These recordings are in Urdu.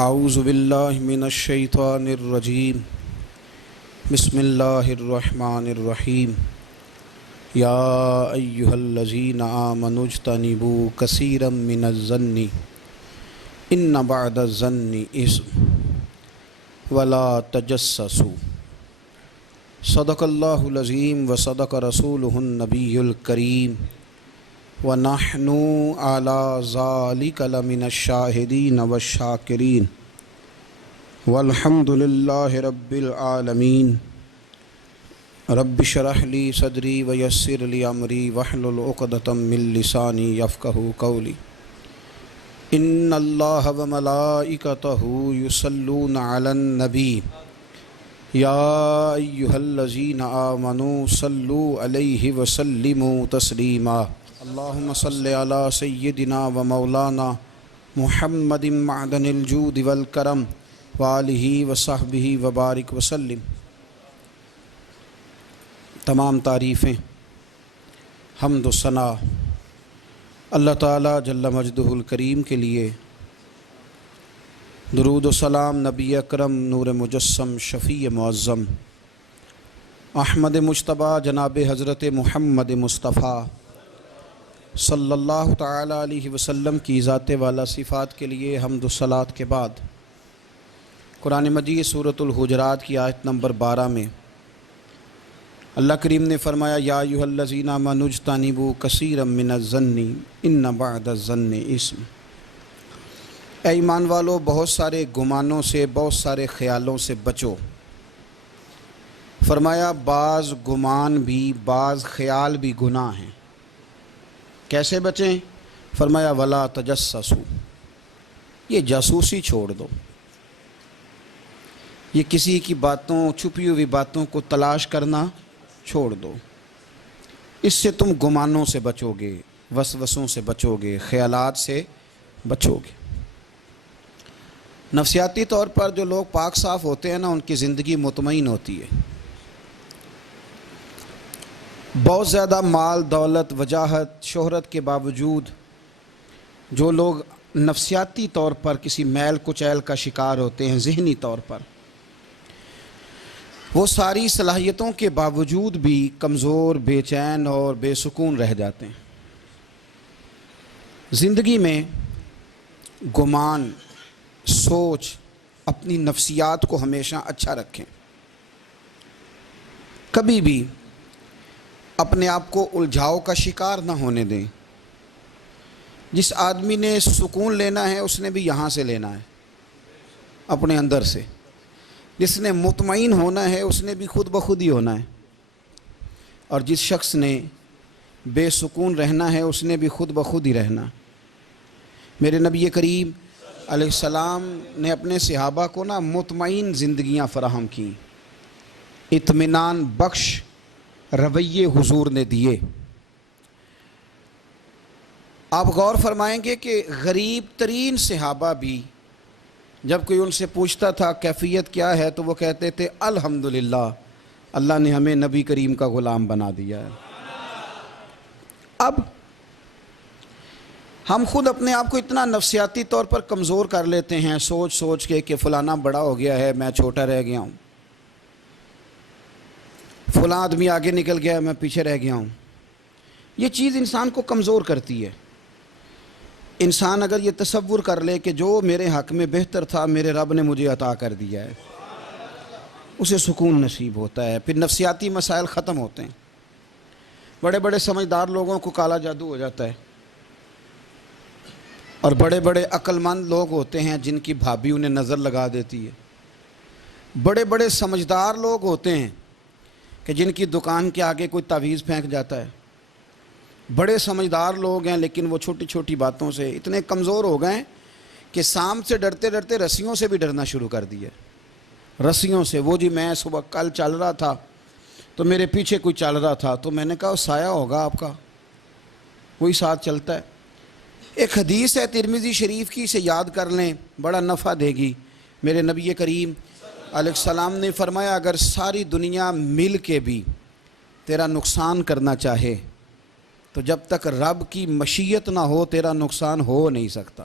اعوذ باللہ من الشیطان الرجیم بسم اللہ الرحمن الرحیم یا ایہا الذین آمنوا اجتنبوا کثیرا من الظن ان بعد الظن اثم ولا تجسسوا صدق اللہ العظیم وصدق رسولہ النبی الکریم وَنَحْنُ عَلَى ذَلِكَ لَمِنَ الشَّاهِدِينَ وَالشَّاكِرِينَ وَالْحَمْدُ لِلَّهِ رَبِّ الْعَالَمِينَ رَبِّ اشْرَحْ لِي صَدْرِي وَيَسِّرْ لِي أَمْرِي وَاحْلُلْ عُقْدَةً مِّن لِّسَانِي يَفْقَهُوا قَوْلِي إِنَّ اللَّهَ وَمَلَائِكَتَهُ يُصَلُّونَ عَلَى النَّبِيِّ يَا أَيُّهَا الَّذِينَ آمَنُوا صَلُّوا عَلَيْهِ وَسَلِّمُوا تَسْلِيمًا اللہم صلی علی سیدنا و مولانا محمد معدن الجود والکرم وآلہ وصحبہ وبارک وسلم۔ تمام تعریفیں، حمد و ثنا اللہ تعالی جل مجدہ الکریم کے لیے، درود و سلام نبی اکرم نور مجسم شفیع معظم احمد مجتبیٰ جناب حضرت محمد مصطفیٰ صلی اللہ تعالی علیہ وسلم کی ذات والا صفات کے لیے حمد و صلات کے بعد قرآن مجید سورۃ الحجرات کی آیت نمبر 12 میں اللہ کریم نے فرمایا یا ایھا الذین آمنوا اجتنبوا کثیرا من الظن ان بعد الظن اثم۔ اے ایمان والو، بہت سارے گمانوں سے، بہت سارے خیالوں سے بچو۔ فرمایا بعض گمان بھی، بعض خیال بھی گناہ ہیں۔ کیسے بچیں؟ فرمایا ولا تجسسوا، یہ جاسوسی چھوڑ دو، یہ کسی کی باتوں، چھپی ہوئی باتوں کو تلاش کرنا چھوڑ دو۔ اس سے تم گمانوں سے بچو گے، وسوسوں سے بچو گے، خیالات سے بچو گے۔ نفسیاتی طور پر جو لوگ پاک صاف ہوتے ہیں نا، ان کی زندگی مطمئن ہوتی ہے۔ بہت زیادہ مال، دولت، وجاہت، شہرت کے باوجود جو لوگ نفسیاتی طور پر کسی میل کچیل کا شکار ہوتے ہیں، ذہنی طور پر، وہ ساری صلاحیتوں کے باوجود بھی کمزور، بے چین اور بے سکون رہ جاتے ہیں۔ زندگی میں گمان، سوچ، اپنی نفسیات کو ہمیشہ اچھا رکھیں۔ کبھی بھی اپنے آپ کو الجھاؤ کا شکار نہ ہونے دیں۔ جس آدمی نے سکون لینا ہے اس نے بھی یہاں سے لینا ہے، اپنے اندر سے۔ جس نے مطمئن ہونا ہے اس نے بھی خود بخود ہی ہونا ہے، اور جس شخص نے بے سکون رہنا ہے اس نے بھی خود بخود ہی رہنا۔ میرے نبی کریم علیہ السلام نے اپنے صحابہ کو مطمئن زندگیاں فراہم کیں، اطمینان بخش رویے حضور نے دیے۔ آپ غور فرمائیں گے کہ غریب ترین صحابہ بھی جب کوئی ان سے پوچھتا تھا کیفیت کیا ہے تو وہ کہتے تھے الحمدللہ، اللہ نے ہمیں نبی کریم کا غلام بنا دیا ہے۔ اب ہم خود اپنے آپ کو اتنا نفسیاتی طور پر کمزور کر لیتے ہیں، سوچ سوچ کے کہ فلانا بڑا ہو گیا ہے، میں چھوٹا رہ گیا ہوں، فلاں آدمی آگے نکل گیا ہے، میں پیچھے رہ گیا ہوں۔ یہ چیز انسان کو کمزور کرتی ہے۔ انسان اگر یہ تصور کر لے کہ جو میرے حق میں بہتر تھا میرے رب نے مجھے عطا کر دیا ہے، اسے سکون نصیب ہوتا ہے، پھر نفسیاتی مسائل ختم ہوتے ہیں۔ بڑے بڑے سمجھدار لوگوں کو کالا جادو ہو جاتا ہے، اور بڑے بڑے عقل مند لوگ ہوتے ہیں جن کی بھابھی انہیں نظر لگا دیتی ہے۔ بڑے بڑے سمجھدار لوگ ہوتے ہیں کہ جن کی دکان کے آگے کوئی تعویذ پھینک جاتا ہے۔ بڑے سمجھدار لوگ ہیں لیکن وہ چھوٹی چھوٹی باتوں سے اتنے کمزور ہو گئے کہ سانپ سے ڈرتے ڈرتے رسیوں سے بھی ڈرنا شروع کر دیا۔ رسیوں سے، وہ جی میں صبح کل چل رہا تھا تو میرے پیچھے کوئی چل رہا تھا تو میں نے کہا سایہ ہوگا آپ کا، وہی ساتھ چلتا ہے۔ ایک حدیث ہے ترمذی شریف کی، اسے یاد کر لیں، بڑا نفع دے گی۔ میرے نبی کریم علیہ السلام نے فرمایا اگر ساری دنیا مل کے بھی تیرا نقصان کرنا چاہے تو جب تک رب کی مشیت نہ ہو تیرا نقصان ہو نہیں سکتا۔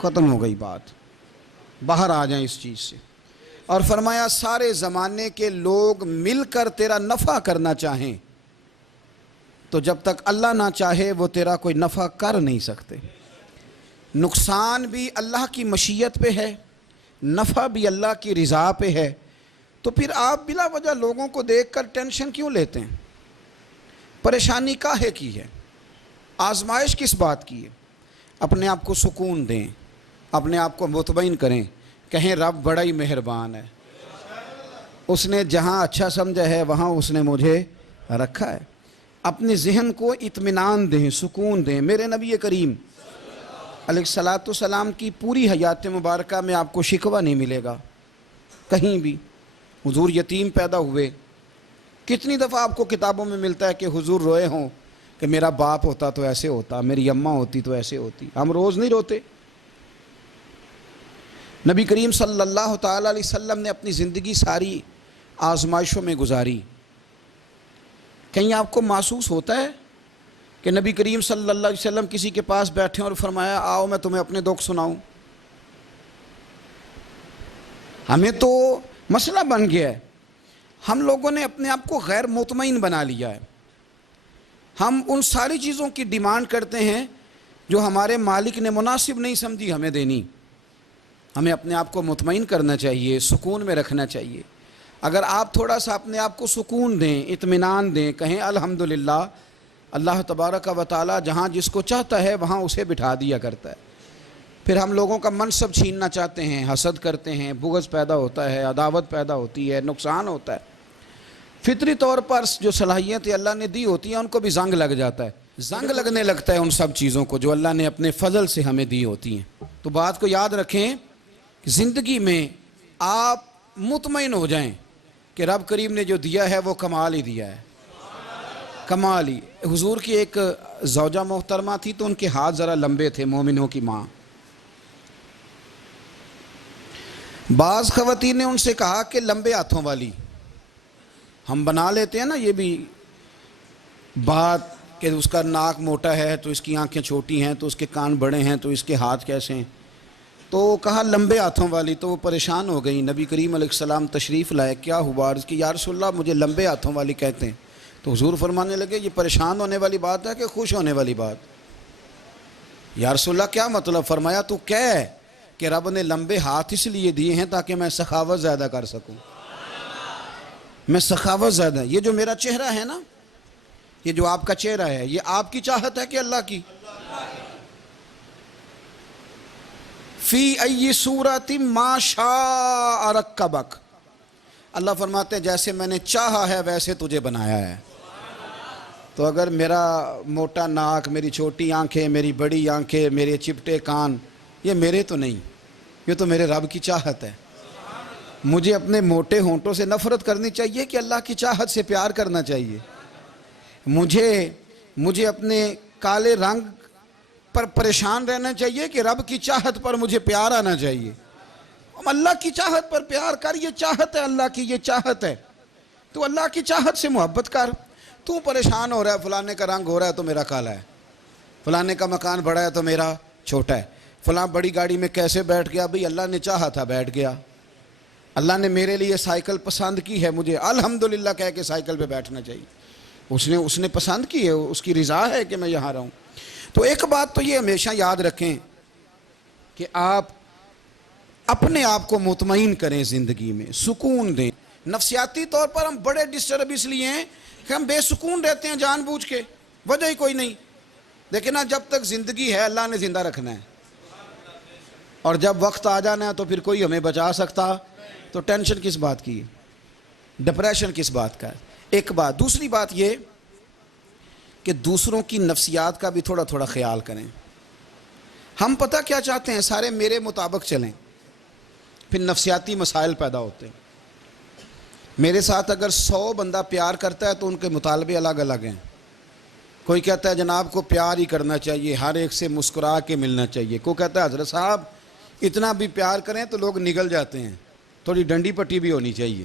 ختم ہو گئی بات۔ باہر آ جائیں اس چیز سے. اور فرمایا سارے زمانے کے لوگ مل کر تیرا نفع کرنا چاہیں تو جب تک اللہ نہ چاہے وہ تیرا کوئی نفع کر نہیں سکتے. نقصان بھی اللہ کی مشیت پہ ہے، نفع بھی اللہ کی رضا پہ ہے. تو پھر آپ بلا وجہ لوگوں کو دیکھ کر ٹینشن کیوں لیتے ہیں؟ پریشانی کاہے کی ہے؟ آزمائش کس بات کی ہے؟ اپنے آپ کو سکون دیں، اپنے آپ کو مطمئن کریں، کہیں رب بڑا ہی مہربان ہے، اس نے جہاں اچھا سمجھا ہے وہاں اس نے مجھے رکھا ہے. اپنے ذہن کو اطمینان دیں، سکون دیں. میرے نبی کریم علیہ الصلاۃ والسلام کی پوری حیات مبارکہ میں آپ کو شکوہ نہیں ملے گا کہیں بھی. حضور یتیم پیدا ہوئے، کتنی دفعہ آپ کو کتابوں میں ملتا ہے کہ حضور روئے ہوں کہ میرا باپ ہوتا تو ایسے ہوتا، میری اماں ہوتی تو ایسے ہوتی. ہم روز نہیں روتے. نبی کریم صلی اللہ تعالیٰ علیہ وسلم نے اپنی زندگی ساری آزمائشوں میں گزاری. کہیں آپ کو محسوس ہوتا ہے کہ نبی کریم صلی اللہ علیہ وسلم کسی کے پاس بیٹھے اور فرمایا آؤ میں تمہیں اپنے دکھ سناؤں؟ ہمیں تو مسئلہ بن گیا ہے، ہم لوگوں نے اپنے آپ کو غیر مطمئن بنا لیا ہے. ہم ان ساری چیزوں کی ڈیمانڈ کرتے ہیں جو ہمارے مالک نے مناسب نہیں سمجھی ہمیں دینی. ہمیں اپنے آپ کو مطمئن کرنا چاہیے، سکون میں رکھنا چاہیے. اگر آپ تھوڑا سا اپنے آپ کو سکون دیں، اطمینان دیں، کہیں الحمدللہ، اللہ تبارک و تعالی جہاں جس کو چاہتا ہے وہاں اسے بٹھا دیا کرتا ہے. پھر ہم لوگوں کا منصب چھیننا چاہتے ہیں، حسد کرتے ہیں، بغض پیدا ہوتا ہے، عداوت پیدا ہوتی ہے، نقصان ہوتا ہے. فطری طور پر جو صلاحیتیں اللہ نے دی ہوتی ہیں ان کو بھی زنگ لگ جاتا ہے. زنگ لگنے لگتا ہے ان سب چیزوں کو جو اللہ نے اپنے فضل سے ہمیں دی ہوتی ہیں. تو بات کو یاد رکھیں کہ زندگی میں آپ مطمئن ہو جائیں کہ رب کریم نے جو دیا ہے وہ کمال ہی دیا ہے، کمال ہی. حضور کی ایک زوجہ محترمہ تھی تو ان کے ہاتھ ذرا لمبے تھے، مومنوں کی ماں. بعض خواتین نے ان سے کہا کہ لمبے ہاتھوں والی، ہم بنا لیتے ہیں نا یہ بھی بات کہ اس کا ناک موٹا ہے تو اس کی آنکھیں چھوٹی ہیں تو اس کے کان بڑے ہیں تو اس کے ہاتھ کیسے ہیں. تو کہا لمبے ہاتھوں والی. تو وہ پریشان ہو گئی. نبی کریم علیہ السلام تشریف لائے. کیا ہوا؟ عرض کی یا رسول اللہ مجھے لمبے ہاتھوں والی کہتے ہیں. تو حضور فرمانے لگے یہ پریشان ہونے والی بات ہے کہ خوش ہونے والی بات؟ یا رسول اللہ کیا مطلب؟ فرمایا تو کہہ کہ رب نے لمبے ہاتھ اس لیے دیے ہیں تاکہ میں سخاوت زیادہ کر سکوں. میں سخاوت زیادہ، یہ جو میرا چہرہ ہے نا، یہ جو آپ کا چہرہ ہے، یہ آپ کی چاہت ہے کہ اللہ کی؟ فی ای صورت ما شاء رکبک. اللہ فرماتے ہیں جیسے میں نے چاہا ہے ویسے تجھے بنایا ہے. تو اگر میرا موٹا ناک، میری چھوٹی آنکھیں، میری بڑی آنکھیں، میرے چپٹے کان، یہ میرے تو نہیں، یہ تو میرے رب کی چاہت ہے. مجھے اپنے موٹے ہونٹوں سے نفرت کرنی چاہیے کہ اللہ کی چاہت سے پیار کرنا چاہیے؟ مجھے اپنے کالے رنگ پر پریشان رہنا چاہیے کہ رب کی چاہت پر مجھے پیار آنا چاہیے؟ اللہ کی چاہت پر پیار کر، یہ چاہت ہے اللہ کی، یہ چاہت ہے. تو اللہ کی چاہت سے محبت کر. تو پریشان ہو رہا ہے فلانے کا رنگ ہو رہا ہے تو میرا کالا ہے، فلانے کا مکان بڑا ہے تو میرا چھوٹا ہے، فلاں بڑی گاڑی میں کیسے بیٹھ گیا؟ بھئی اللہ نے چاہا تھا بیٹھ گیا. اللہ نے میرے لیے سائیکل پسند کی ہے، مجھے الحمدللہ کہہ کے سائیکل پہ بیٹھنا چاہیے. اس نے پسند کی ہے، اس کی رضا ہے کہ میں یہاں رہوں. تو ایک بات تو یہ ہمیشہ یاد رکھیں کہ آپ اپنے آپ کو مطمئن کریں، زندگی میں سکون دیں. نفسیاتی طور پر ہم بڑے ڈسٹرب اس لیے ہیں کہ ہم بے سکون رہتے ہیں جان بوجھ کے، وجہ ہی کوئی نہیں. لیکن جب تک زندگی ہے اللہ نے زندہ رکھنا ہے، اور جب وقت آ جانا ہے تو پھر کوئی ہمیں بچا سکتا. تو ٹینشن کس بات کی ہے؟ ڈپریشن کس بات کا ہے؟ ایک بات. دوسری بات یہ کہ دوسروں کی نفسیات کا بھی تھوڑا تھوڑا خیال کریں. ہم پتہ کیا چاہتے ہیں؟ سارے میرے مطابق چلیں، پھر نفسیاتی مسائل پیدا ہوتے ہیں. میرے ساتھ اگر 100 بندہ پیار کرتا ہے تو ان کے مطالبے الگ الگ ہیں. کوئی کہتا ہے جناب کو پیار ہی کرنا چاہیے، ہر ایک سے مسکرا کے ملنا چاہیے. کوئی کہتا ہے حضرت صاحب اتنا بھی پیار کریں تو لوگ نگل جاتے ہیں، تھوڑی ڈنڈی پٹی بھی ہونی چاہیے.